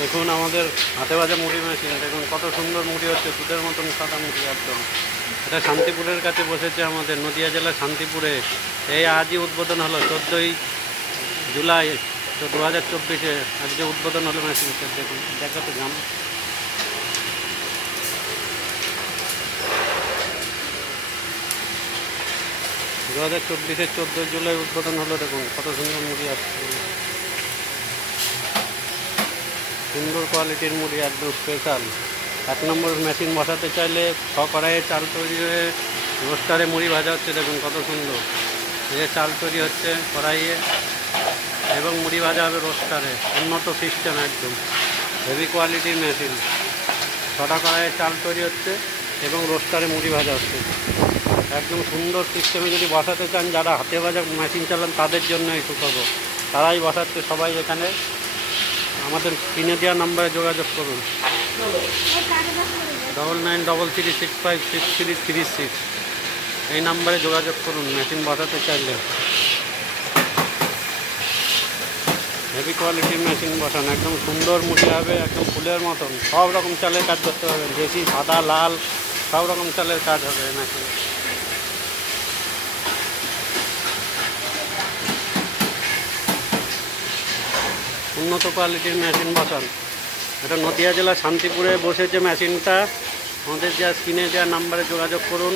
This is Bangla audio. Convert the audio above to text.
দেখুন আমাদের হাতে বাজা মুড়ি মেশিন, দেখুন কত সুন্দর মুড়ি হচ্ছে, দুধের মতন সাদা মুড়ি একদম। এটা শান্তিপুরের কাছে বসেছে আমাদের, নদিয়া জেলার শান্তিপুরে। এই আজই উদ্বোধন হলো, চোদ্দোই জুলাই দু হাজার চব্বিশে আজকে উদ্বোধন হলো মেশিনটা দেখুন দেখাতে যান দু হাজার চব্বিশের চোদ্দোই জুলাই উদ্বোধন হলো, দেখুন, কত সুন্দর মুড়ি আসছে। সুন্দর কোয়ালিটির মুড়ি একদম স্পেশাল এক নম্বর মেশিন বসাতে চাইলে ছ কড়াইয়ে চাল তৈরি হয়ে রোস্টারে মুড়ি ভাজা হচ্ছে, দেখুন কত সুন্দর। এই যে চাল তৈরি হচ্ছে কড়াইয়ে, এবং মুড়ি ভাজা হবে রোস্টারে উন্নত সিস্টেম একদম। হেভি কোয়ালিটির মেশিন ছটা কড়াইয়ে চাল তৈরি হচ্ছে, এবং রোস্টারে মুড়ি ভাজা হচ্ছে। একদম সুন্দর সিস্টেমে যদি বসাতে চান, যারা হাতে ভাজা মেশিন চালান, তাদের জন্য এই সুখবর। তারাই বসাচ্ছে, সবাই এখানে আমাদের কিনে দেওয়া নাম্বারে যোগাযোগ করুন। Double nine double three six five six three three six এই নাম্বারে যোগাযোগ করুন, মেশিন বসাতে চাইলে। হেভি কোয়ালিটির মেশিন বসান, একদম সুন্দর মুড়ি হবে, একদম ফুলের মতন। সব রকম চালের কাজ করতে পারবেন, দেশি, সাদা, লাল, সব রকম চালের কাজ হবে এই মেশিন উন্নত কোয়ালিটির মেশিন বসান। এটা নদিয়া জেলা শান্তিপুরে বসেছে মেশিনটা। আমাদের যা স্ক্রিনে যা নাম্বারে যোগাযোগ করুন।